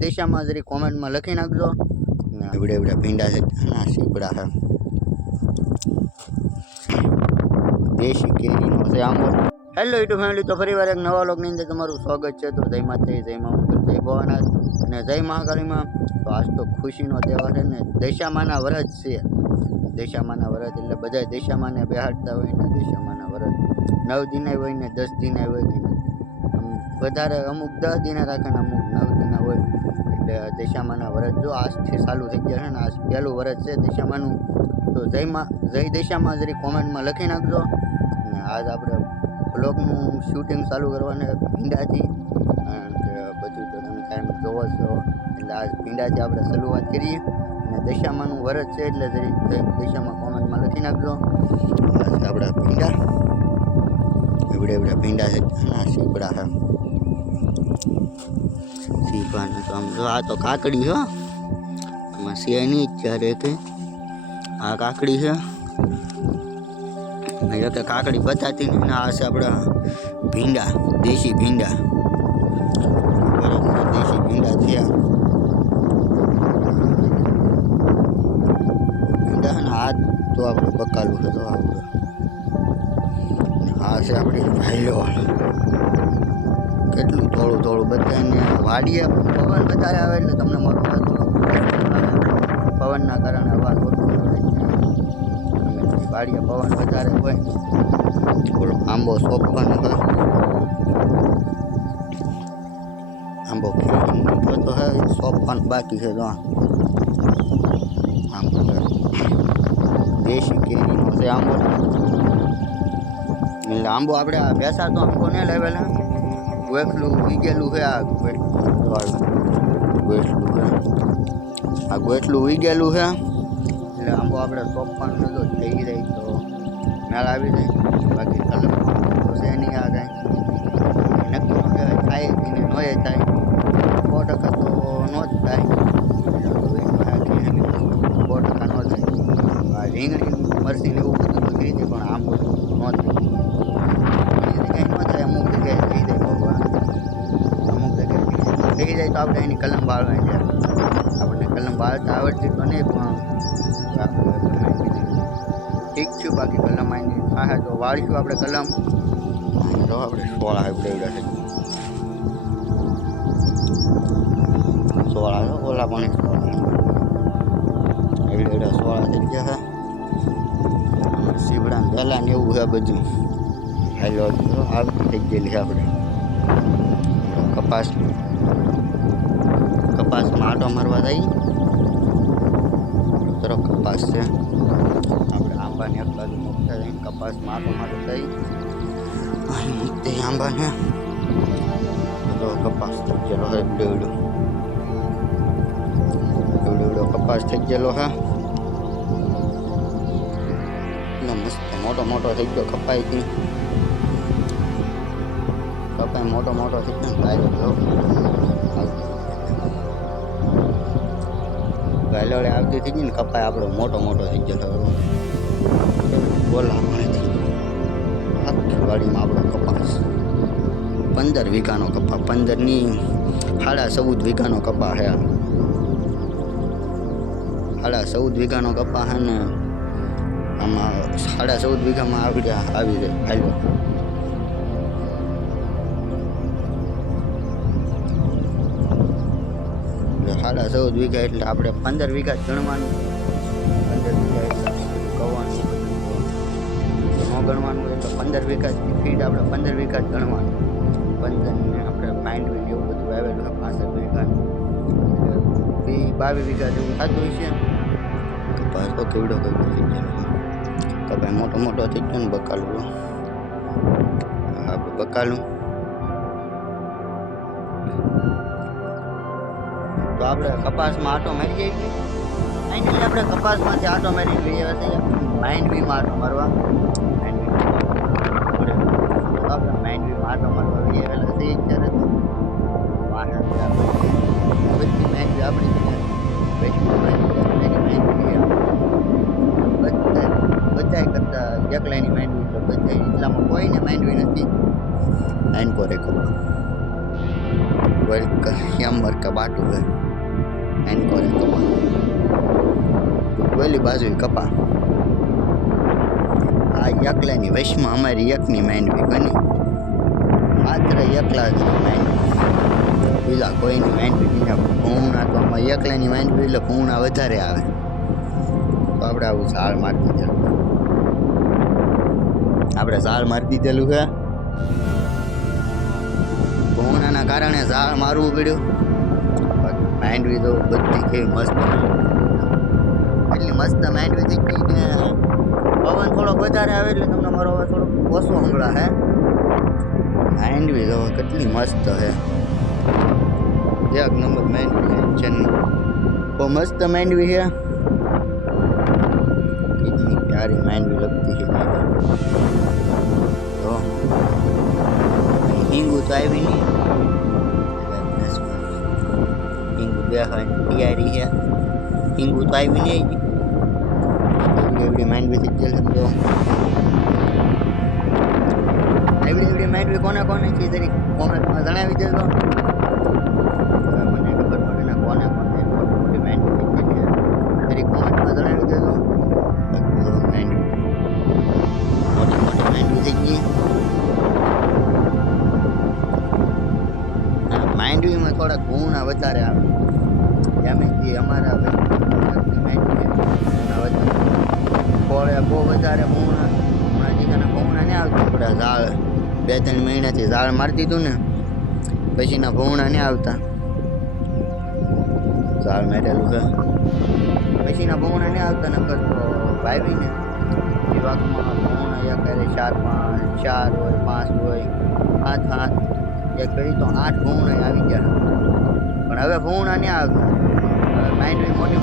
દિશામાં જરી કોમેન્ટમાં લખી નાખજો. એવડે એવડે ભીંડા છે ના સીપડા છે દેશી કેરીનો છે આંબો. હેલો યુટ્યુબ ફેમિલી, તો ફરી વાર એક નવા વ્લોગની અંદર તમારું સ્વાગત છે. તો જય માતાજી, જય મા મંગલ, જય ભોળાનાથ અને જય મહાકાળીમાં. તો આજ તો ખુશીનો તહેવાર છે ને દશામાના વ્રત છે. દશામાના વ્રત એટલે બધા દશામાને બેહાડતા હોય ને દશામાના વ્રત 9 દિના હોય ને 10 દિના હોય ને વધારે અમુક 10 દિના રાખે ને અમુક 9 દિના હોય. એટલે દશામાના વ્રત જો આજથી ચાલુ થઈ ગયા છે ને આજ પહેલું વ્રત છે દશામાનું. તો જય દશામાં જરી કોમેન્ટમાં લખી નાખજો. અને આજ આપણે બ્લોગનું શૂટિંગ ચાલુ કરવાને ભીંડાથી બધું તો તમે ટાઈમ જોવો છો. એટલે આજ ભીંડાથી આપણે શરૂઆત કરીએ અને દશામાનું વ્રત છે એટલે જરી દશામાં કોમેન્ટમાં લખી નાખજો. આજ આપણા ભીંડા એવડે એવડે ભીંડા છે ના સીપડા છે સીપાને. તો આમ જો આ તો કાકડી છે આમાં છે નહીં ત્યારે કે આ કાકડી છે કે કાકડી બતાતી નહીં. આ છે આપણા ભીંડા, દેશી ભીંડા. દેશી ભીંડા થયા ભીંડા ને આ તો આપણે બકાલું છે. તો આપણે આ છે આપણી ભાઈલોળ. કેટલું થોડું થોડું બધાને વાડીએ પવન વધારે આવે એટલે તમને મારો પવનના કારણે અવાજ ઓછો આવે. વાડીએ પવન વધારે હોય બોલો. આંબો સોંપવાનો હોય, આંબો તો હે સોંપવાનું બાકી છે. તો આંબો દેશી કેરીનો છે આંબો. એટલે આંબો આપણે આ બેસાતો આંબો ને લેવેલા ગોખલું ઉગેલું છે. આ ગોઠલું ઉગેલું છે એટલે આંબો આપણે સોંપવાનું નતો થઈ જાય તો મેળ આવી જાય. બાકી કલમ તો છે નહીં. આ કાંઈ નક્કી થાય કે ન થાય 100% તો ન જ થાય. 100% ન થાય. આ રીંગણી મરસી એવું બધું તો થઈ જાય પણ આંબો ન થાય. કંઈ ન થાય. અમુક જગ્યાએ થઈ જાય ભગવાન, અમુક જગ્યાએ થઈ જાય તો આપણે એની કલમ બાળવાની છે. આપણને કલમ બાળતા આવડતી તો નહીં પણ ઠીક છે. બાકી કલમ આવીને થાય તો વાળીશું આપણે કલમ. તો આપણે 16 એવડે એવડા છે 16 ઓલા પણ 16 એવડે એવડા 16 થઈ ગયા છે. સીવડા પહેલાં ને એવું છે બધું. હાલો આવતી થઈ ગયેલી છે આપણે કપાસમાં આટો મારવા જઈ તરફ કપાસ છે. આપણે આંબાને એક બાજુ મૂકતા જઈને કપાસમાં આટો મારવા જઈ તે આંબાને તો કપાસ થઈ ગયેલો છે. એવડો કપાસ થઈ ગયેલો છે. મસ્ત મોટો મોટો થઈ ગયો કપાઈથી. કપાઈ મોટો મોટો થઈ ગયો. ગાયલોડે આવતી થઈ ગઈ ને કપાઈ આપણો મોટો મોટો થઈ ગયો. બોલા આખી વાડીમાં આપણો કપાસ 15 વીઘાનો કપા 15 ની 14.5 વીઘાનો કપા છે. 14.5 વીઘાનો કપા છે ને આમાં 14.5 વીઘામાં આવી જાય. હાલો 14.5 વીઘા એટલે આપણે 15 વીઘા જ ગણવાનું. 15 વીઘા એટલે ગવાનું ન ગણવાનું એટલે 15 વીઘા ફીટ આપણે 15 વીઘા જ ગણવાનું. 15 ને આપણે માંડવી એવું બધું આવેલું છે 65 વીઘાનું. 22 વીઘા જેવું થતું હોય છે. કપાસ તો કેવડો થઈ ગયો. કપાસ મોટો મોટો થઈ ગયો ને બકાલું. આપણે બકાલું તો આપણે કપાસમાં આટો મારી જઈએ. ફાઇનલી આપણે કપાસમાંથી આટો મારી લઈએ છીએ માંડવીમાં આટો મારવા. આપણે માંડવીમાં આટો મારવા લઈએ એટલે થઈ ત્યારે તો બધી માંડવી આપણી બધા કરતા એકલાની માંડવી તો બધા એટલામાં કોઈને માંડવી નથી. આઈન કોરે ખબર વર્ક યમ વર્ક પાટું છે એન કોરે કપા ઓલી બાજુ કપા આ એકલાની વશમાં અમારી એકની માંડવી બની માત્ર એકલા જ માંડવી બીજા કોઈની માંડવી નહીં ભૂંગણા તો આમાં એકલાની માંડવી એટલે ભૂંગણા વધારે આવે તો આપણે આવું ઝાડ મારી દીધેલું છે ભૂંગણાના કારણે ઝાડ મારવું પડ્યું માંડવી તો બધી કેવી મસ્ત એટલી મસ્ત માંડવી થઈ ગઈ ને પવન થોડોક વધારે આવે એટલે તમને મારો અવાજ થોડોક ઓછો સંભળા હે માંડવી તો કેટલી મસ્ત હે એક નંબર માંડવી છે બહુ મસ્ત માંડવી છે कितनी प्यारी માંડવી लगती है तो હિંગુ તો આવી નહીં હિંગુ બે હોય તૈયારી છે હિંગુ તો આવી નહીં એવડી માંડવી થઈ ગયેલ તો એવડી માંડવી કોને કોને છે જરી કોમેન્ટમાં જણાવી દેજો મને ખબર પડે ને કોને કોને મોટી માંડવી થઈ ગઈ જરી કોમેન્ટમાં જણાવી દેજો મોટી માંડવી થઈ ગઈ માંડવીમાં થોડા ગુણા વધારે આવે એમ કે અમારા ફોળે બહુ વધારે ગુણા દીકાના ભૂંગણા નહીં આવતા આપણા ઝાડ 2-3 મહિનાથી ઝાડ મારી દીધું ને પછીના ભૂંગણા નહીં આવતા ઝાડ મેરેલું છે પછીના ભૂંગણા નહીં આવતા નકર તો વાવીને વિભાગમાં ભૂંગણા એક 4 હોય 5 હોય 7 એક કરી તો 8 ભૂંગણા આવી ગયા પણ હવે ભૂંગણા નહીં આવતા હવે માંડવી મોટી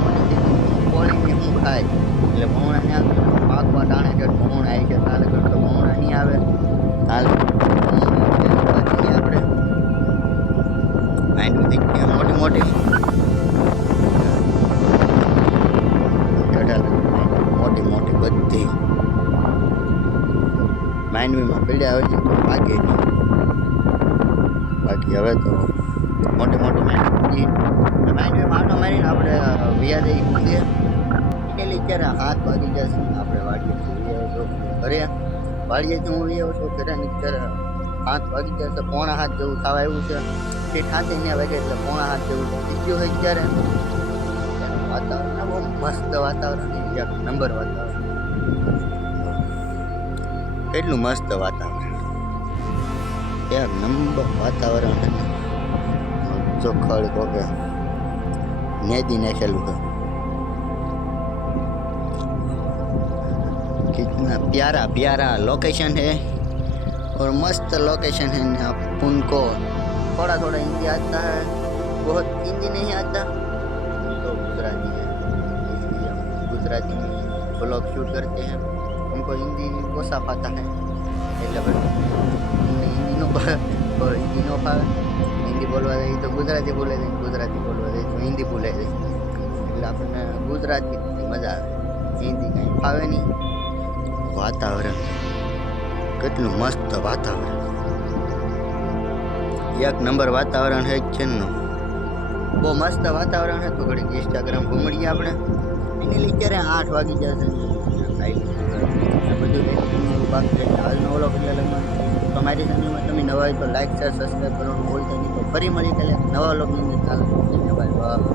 કોળીને હું ખાય એટલે ભૂંગણા નહીં આવતા પાકવા ટાણે કે ભૂંગણા આવી ગયા તાલે કરતો ભૂંગણા નહીં આવે હાલ આપણે માંડવી થઈ ગયા મોટી મોટી બધી માંડવીમાં પીડ્યા હોય છે તો ભાગે નહીં બાકી હવે તો મોટી માંડવી માટો મારીને આપણે વ્યાજે મંદિર નીકળી ત્યારે 7 વાગી જશે આપણે વાડીએ ઘરે વાડીએથી હું આવ્યો છું ઘરે ત્યારે 7 વાગી જશે 6:45 જેવું થવા આવ્યું છે તે ઠાતે ને વાગે એટલે 6:45 જેવું થઈ ગયું હોય ત્યારે વાતાવરણ બહુ મસ્ત વાતાવરણ એક નંબર વાતાવરણ કેટલું મસ્ત વાતાવરણ એક નંબર વાતાવરણ જો ખડ કોકે नेदी नाखेलू है कितना प्यारा प्यारा लोकेशन है और मस्त लोकेशन है अपन को थोड़ा थोड़ा हिंदी आता है बहुत हिंदी नहीं आता तो गुजराती है इसलिए हम गुजराती में ब्लॉग शूट करते हैं हमको हिंदी वो साफ आता है हिंदी नो भावे हिंदी बोलवा दे तो गुजराती बोले दे गुजराती बोलवा दे तो हिंदी बोले दे એટલે આપણને ગુજરાતી મજા આવે હિન્દી કંઈ ફાવે નહીં વાતાવરણ કેટલું મસ્ત વાતાવરણ એક નંબર વાતાવરણ છે છેનું બહુ મસ્ત વાતાવરણ છે તો ઘડીક ઇન્સ્ટાગ્રામ ઘૂમડીએ આપણે એને લઈ ત્યારે 8 વાગી જશે બધું બાકી હાલનો ઓલો એટલે તમારી ચેનલમાં તમે નવા હોય તો લાઈક શેર સબસ્ક્રાઈબ કરવાનું ભૂલતા નહીં તો ફરી મળી કાલે નવા લોકોની ચાલો બાય બાય.